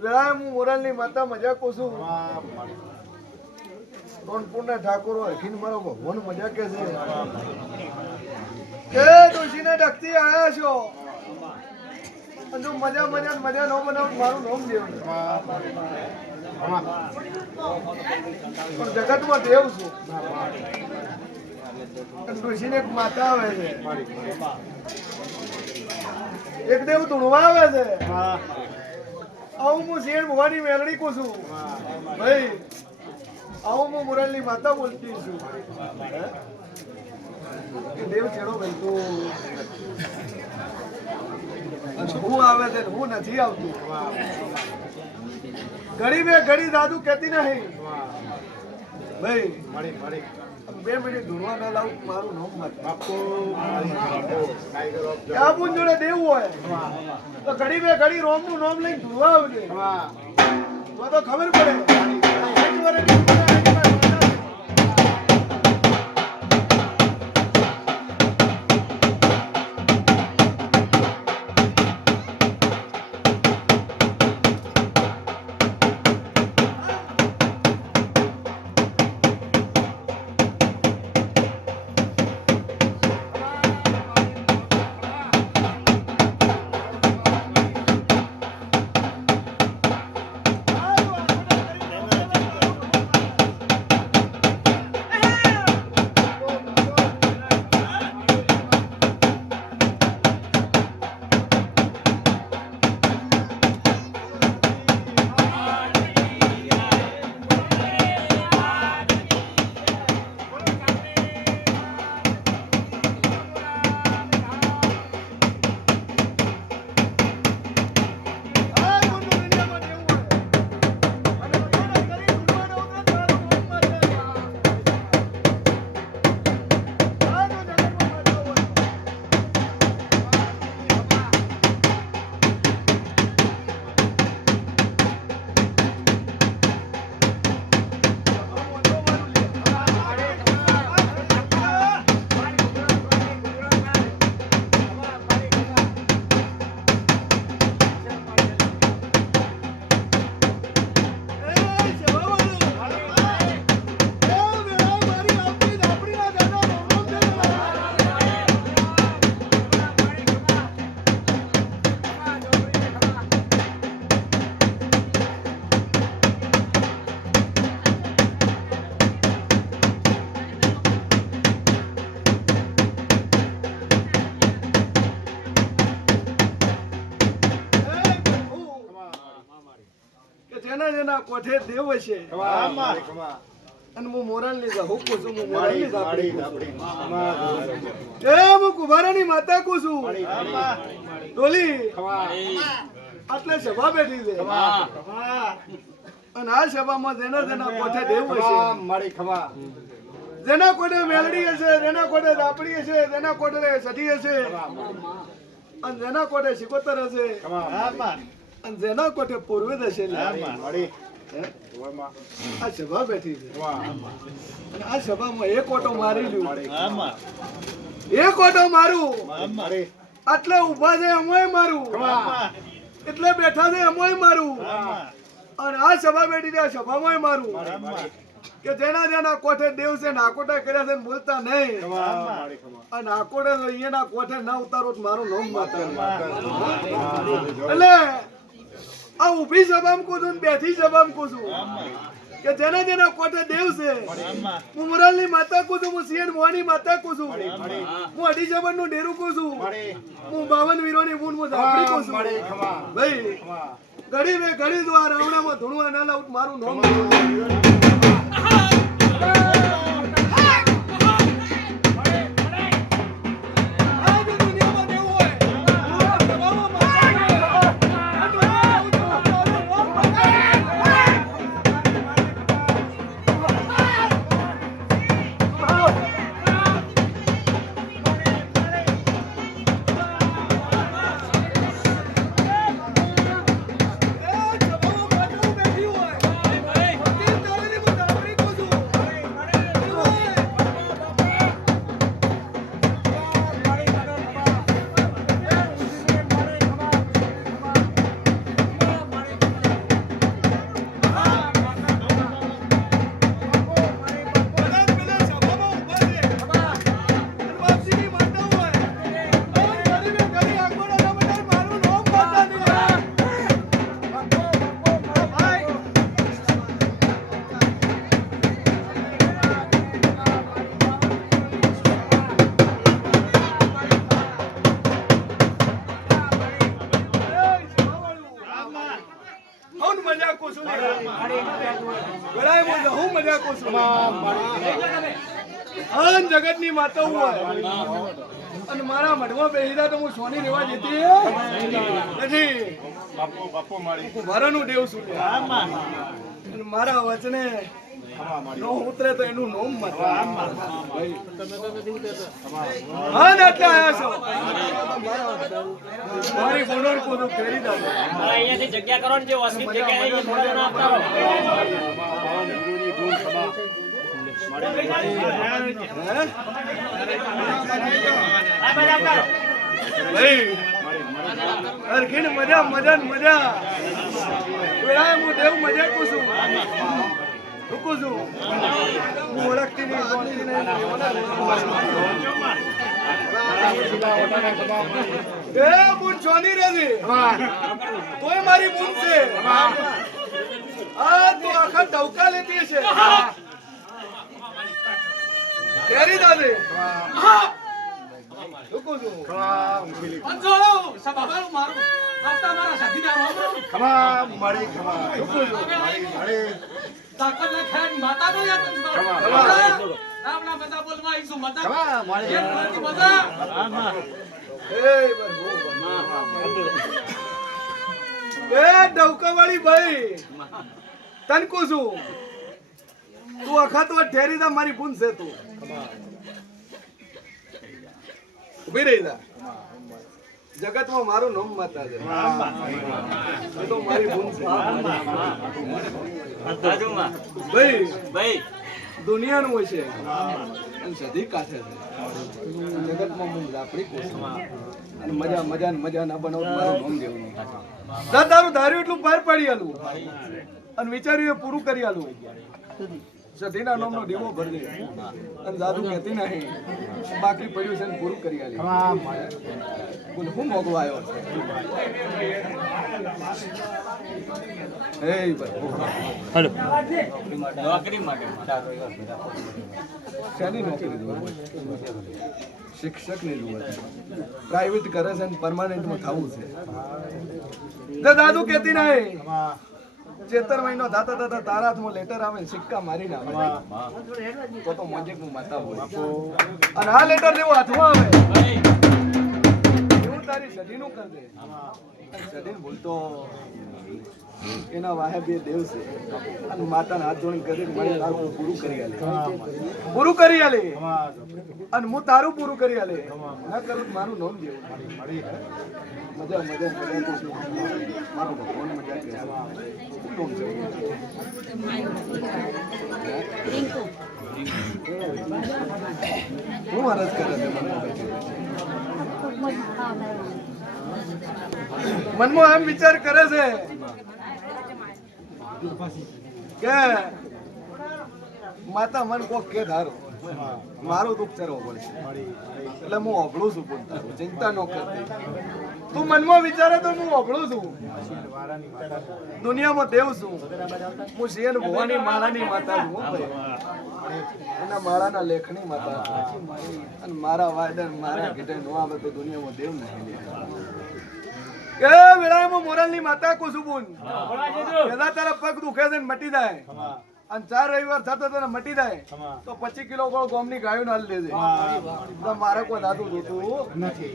વેળાએ હું મોરાલની માતા મજા કહું છું. સોનપુરના ઠાકોર હરખીને મારો ભગવાન મજા કે છે. કે ડોશીને ડકતી આયા છો. મજા મજા મજા ન બનાવ મારું નામ દેવ પણ જગતમાં દેવ છું. તુલસીને એક માતા આવે છે. એક દેવ ધૂણવા આવે છે. આવું હું શેર ભવાની મેલડી કહું છું. ભાઈ આવું હું મુરલની માતા બોલતી છું. કે દેવ ચેડો ભાઈ તું. હું આવે છે હું નથી આવતું. ઘડી બે ઘડી દાદુ કહેતી નહીં. ભાઈ બે મિનિટ ધૂણવા ના લાવું મારું નામ મત આબુન જોડે દેવું હોય. તો ઘડી બે ઘડી રોમનું નામ લઈને ધૂણવા આવજે તો ખબર પડે. જેના કોઠે દેવ અને હું ની હું હું ની છું. એ હું કુંભારાની માતા કહું ડોલી. આટલે સભા બેઠી છે. અને આ સભામાં જેના જેના કોઠે દેવ હશે. જેના કોઠે મેલડી હશે જેના કોઠે ઝાપડી હશે જેના કોઠે સધી હશે. અને જેના કોઠે શિકોતર હશે. અને જેના કોઠે પૂર્વે હશે આ સભા બેઠી છે. અને આ સભામાં એક ઓટો મારી લ્યું. એક ઓટો મારું. એટલે ઊભા છે અમોય મારું. એટલે બેઠા છે અમોય મારું. અને આ સભા બેઠી છે આ સભામાંય મારું. કે જેના જેના કોઠે દેવ છે નાકોટા કર્યા છે બોલતા નહીં. આ નાકોટે અહીંયા અહીંયાના કોઠે ના ઉતારો મારું નામ માતા. એટલે આ ઊભી સભામાં છું ને બેઠી સભામાં છું કે જેના જેના કોઠે દેવ છે. હું મુરાલની માતા કહું છું હું સિંહ મોહની માતા કહું છું હું અઢી જબરનું ડેરું કહું છું હું બાવન વીરોની બૂન હું ઝાપડી કહું છું ભાઈ ઘડી વે ઘડી દો આ રાવણામાં ધૂણવા ના લાવું મારું નામ સોની રેવા જતી નથી. વરનું દેવ છું. મારા વચને નો ઉતરે તો એનું નોમ મત. હા ને એટલે આયા છો. મારી કોનું ફેરી અહીંયાથી જગ્યા કરો ને જે ઓછી જગ્યા એ થોડા જણા આપતા રહો. ભાઈ મજા મજા ને મજા. પેલા હું દેવ મજા કું છું. રૂકું છું. હું ઓળખતી નહીં એ બુન છોની રેજી તોય મારી બુન છે. આ તું આખા ડવકા લેતી છે કેરી દાદે. એ ભાઈ તન કુ છું તું અખત ઠેરી મારી બુન છે તું. ઊભી રહી જા. જગતમાં મારું નામ માતા છે તો મારી. ભાઈ ભાઈ. દુનિયાનું હોય છે. અને સધી કાઠે છે. જગતમાં હું રાપડી કોશું અને મજા મજા ને મજા ના બનાવું મારું નામ જેવું તારું ધાર્યું એટલું પાર પાડી આલું. અને વિચાર્યું એ પૂરું કરી આલું. સધીના નામનો દીવો ભરજે અને દાદુ કહેતી નહીં બાકી પડ્યું છે ને પૂરું કરી આલી. બોલ હું આવ્યો છે? એ ભાઈ નોકરી માટે શેની નોકરી જોવે શિક્ષકની જોવે પ્રાઇવેટ કરે છે ને પરમાનન્ટમાં થવું છે દાદુ કહેતી નહીં ચેતર મહિનો થાતા થાતા તારા હાથમાં લેટર આવે સિક્કા મારી ના તો તો મોજે હું માતા હોય અને આ લેટર જેવું હાથમાં આવે. એવું તારી સદીનું કરી દે. અને બોલતો. એના વાહે બે દેવ છે અને માતાના હાથ જોડી કરી મને તારું પૂરું કરી આલે. પૂરું કરી આલે. અને હું તારું પૂરું કરી આલે. ના કરું મારું નોમ દેવું મજા મજા? મારો ભગવાન મજા હું અરજ કરે મનમાં એમ વિચાર કરે છે. કે માતા મન કોક કે ધારો. મારું દુઃખ ચરવો પડશે એટલે હું અભળું છું તારું. ચિંતા ન કરતી તું. મનમાં વિચારે તો હું અભળું છું. દુનિયામાં દેવ છું. હું શિયન ભવાની માળાની માતા છું એના માળાના લેખની માતા છું. અને મારા વાયદા ને મારા ઘેટે નો આવે તો દુનિયામાં દેવ નહીં કે વેળામાં મોરલની માતા કુસુબુન પેલા તારા પગ દુખે છે ને મટી જાય. અને ચાર રવિવાર થતો તને મટી જાય. તો પચીસ કિલો ગોળની ગાયો હાલ દેજે તો મારે કોઈ દાદુ જોતું. નથી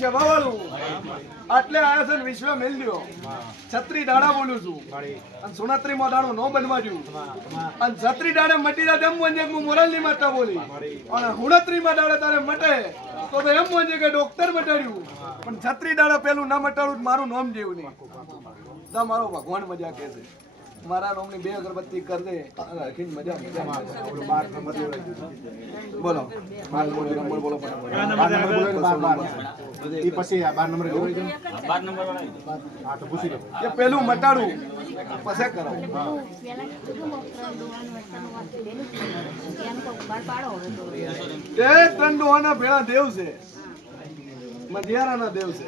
સભાવાળું આટલે આયા છે વિશ્વ છત્રી દાડા બોલું છું. અને સુનત્રી માં દાડો નો બનવા દઉં. અને છત્રી દાડે મટી જાય એમ વંજે હું મોરલની માતા બોલી. અને હુણત્રી માં દાડે તારે મટે તો તો એમ વંજે કે ડોક્ટર મટાડ્યું. પણ છત્રી દાડા પેલું ના મટાડું મારું નામ જેવું નહીં. મારો ભગવાન મજા કે છે. મારા નામની બે અગરબત્તી કર દે. અને રાખીને મજા મજા બોલો. બાર નંબર નંબર બોલો બાર નંબર વાળા એ પેલું મટાડું. પછી કરો. તે ત્રણ ડોહાના ભેળા દેવ છે. મધિયારાના દેવ છે.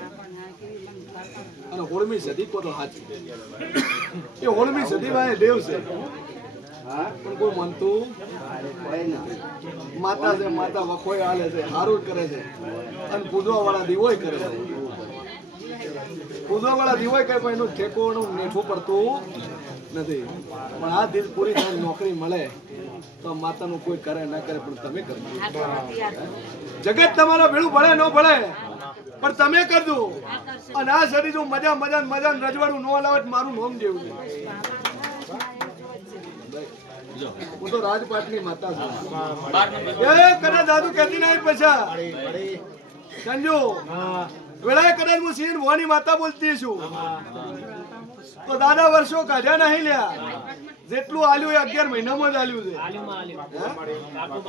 અને હોળમી સદી કોતો એ હોળમી સદી વાય દેવ છે પણ કોઈ મનતું માતા છે માતા વખોય હાલે છે હારું કરે છે અને પૂજવા વાળા દીવોય કરે છે પૂજવા વાળા દીવોય કરે પણ એનું ઠેકોનું નેઠું પડતું નથી પણ આ દિલ પૂરી થાય નોકરી મળે તો માતાનું કોઈ કરે ના કરે પણ તમે કરો જગત તમારો ભેળું ભળે ન ભળે પણ તમે કરજો અને આ શરીર જો મજા મજા મજા ને રજવાડું ન લાવે મારું નોમ જેવું હું તો રાજપાટની માતા છું. એ કદાચ દાદુ કહેતી નહીં પૈસા. સંજુ વેળાએ કદાચ હું સિંહ ભવાની માતા બોલતી છું. તો દાદા વર્ષો કાઢ્યા નહીં લ્યા. જેટલું આલ્યું એ અગિયાર મહિનામાં જ આલ્યું છે.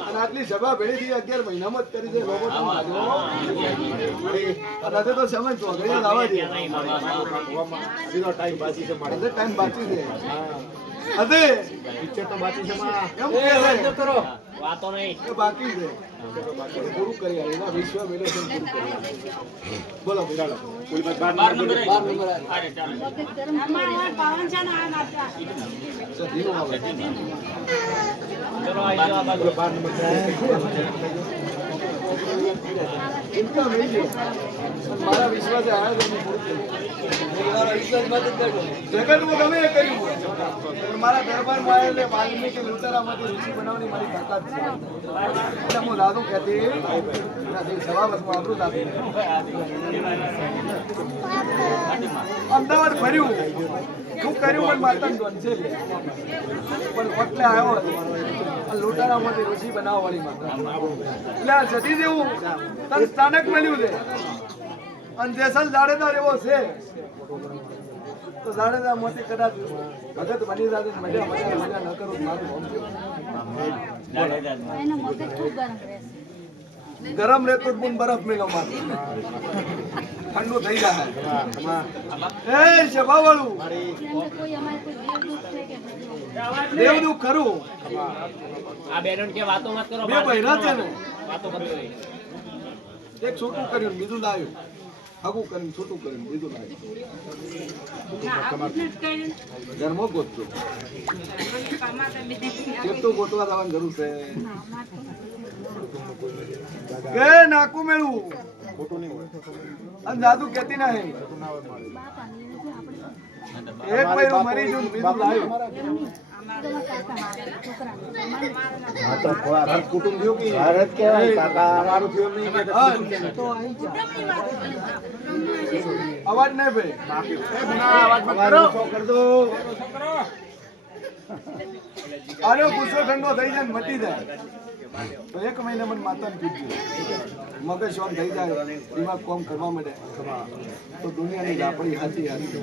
અને આટલી સભા ભેળી થી અગિયાર મહિનામાં જ કરી છે. લોકો તો સમજ તો ચોગડિયા લાવવા દે સીધો ટાઈમ બાકી છે આજે એમ કે છે વાતો નહીં કે બાકી છે પૂરું કરી આવે એના વિશ્વ મેળો છે પૂરું કરી બોલો બિરાડો બાર નંબર બાર નંબર અરે ચાલો સર, ધીરો આવે. ચલો આવી જાઓ આ બાજુ. ચિંતા નહીં અને મારા વિશ્વાસે. જગતમાં ગમે એ કર્યું મારા દરબારમાં આવેલે વાલ્મીકી લૂંટારામાંથી ઋષિ બનાવવાની મારી તાકાત છે એટલે હું દાદુ કહેતી આપી અમદાવાદ ફર્યું શું કર્યું પણ માતા ગમશે. પણ વખતે આવ્યો આ લૂંટારામાંથી ઋષિ બનાવવાવાળી માતા એટલે સતી જેવું તન સ્થાનક મળ્યું છે. અને જેસલ જાડેદાર એવો છે. તો જાડેદાર મોટી કદાચ ભગત બની જાય મજા મજા મજા ન કરું મારું ગરમ રહેતો બરફ માથે ઠંડુ થઈ જાય. એ સભાવાળું એમને કોઈ અમારે કોઈ દેવદૂત છે કે બધું દેવનું ખરું. આ બેનો કે વાતો મત કરો બે ભાઈ છે ને. વાતો મત કરો એક છોટું કર્યું બીજું લાવ્યું. હગું કરીને છોટું કરીને બીજું લાવ્યું. ઘરમાં ગોતજો કેટલું ગોતવા જવાની જરૂર છે. કે નાકું મેળવું. અને દાદુ કહેતી નહીં. એક મહિનો મરી જુ બીજું લાવ્યું. ભારત કહેવાય કાકા. હા. અવાજ નહીં ભાઈ. આનો ગુસ્સો ઠંડો થઈ જાય ને મટી જાય. તો એક મહિને મને માતાને કીધું. મગજ શોખ થઈ જાય દિમાગ કોમ કરવા માંડે. તો દુનિયાની લાપડી હાથી હાથી.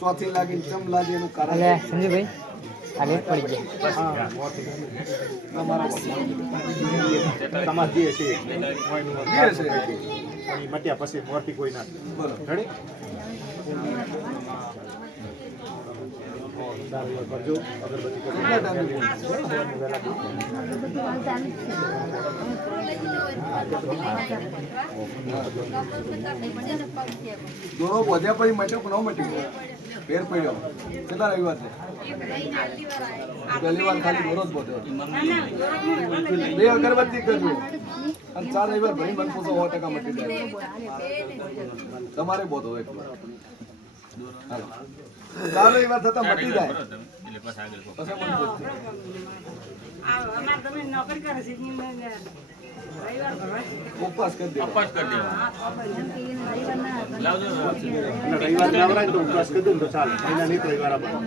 ચોથી લાગી ચમ લાગે એનું કારણ સંજયભાઈ આ પડી ગયા. તમારા સમાજ જે છે જે છે. મટ્યા પછી મોરથી કોઈ ના. બોલો રેડી દારૂ કરજો દોરો વધ્યા પછી મટ્યો કે ન મટ્યો ફેર પડ્યો. કેટલા રવિવાર છે? પહેલી વાર ખાલી દોરો જ બોધ્યો બે અગરબત્તી કરજો. અને ચાર રવિવાર ભાઈ મન પૂછો સો ટકા મટી જાય. તમારે બોધો એટલું ચાર રવિવાર થતા મટી જાય. ઉપવાસ કરી દેવો ઉપવાસ કરી. લાવજો રવિવાર નવરાય તો ઉપવાસ કરી દઉં તો ચાલે. મહિના નહીં રવિવાર આપણે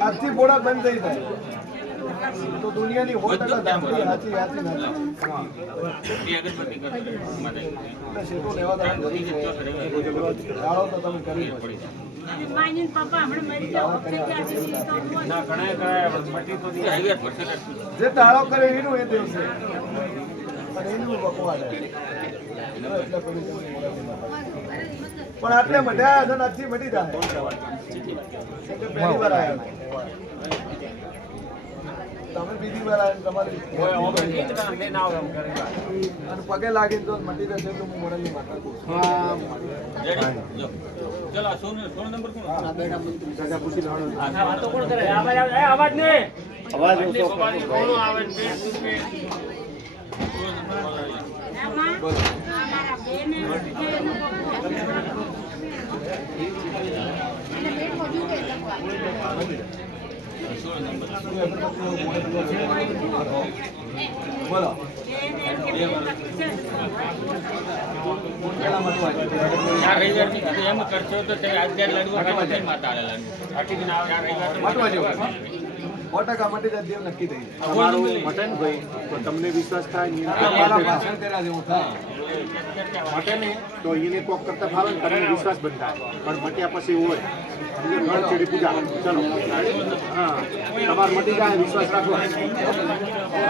આજથી બોડા બંધ થઈ જાય. તો દુનિયાની હોય તો ના, ઘણાએ કરાયા, મટી. તો દીધા. હરિવાર પડશે જે તાળો કરે એનું એ દિવસે પણ એનું બકવાસ. પણ આટલે મઢ્યા ને આજથી મટી જાય. પહેલી વાર આવ્યા. તમે બીજી વાર તમારી અને પગે લાગીને તો મટી જશે તો હું માતા કહું અવાજ. બોલો એમ કરશો તો લાડવા માતા લાડવા સો ટકા મટી દેવ નક્કી થઈ જાય તમારું ભાઈ તો તમને વિશ્વાસ ભાષણ કર્યા જેવું થાય મટે ને તો એને કોક કરતા ફાવે ને તમને વિશ્વાસ બનતા પણ મટ્યા પછી હોય. ગણ ચડી પૂજા. ચલો. હા. તમારે મટી જાય વિશ્વાસ રાખો.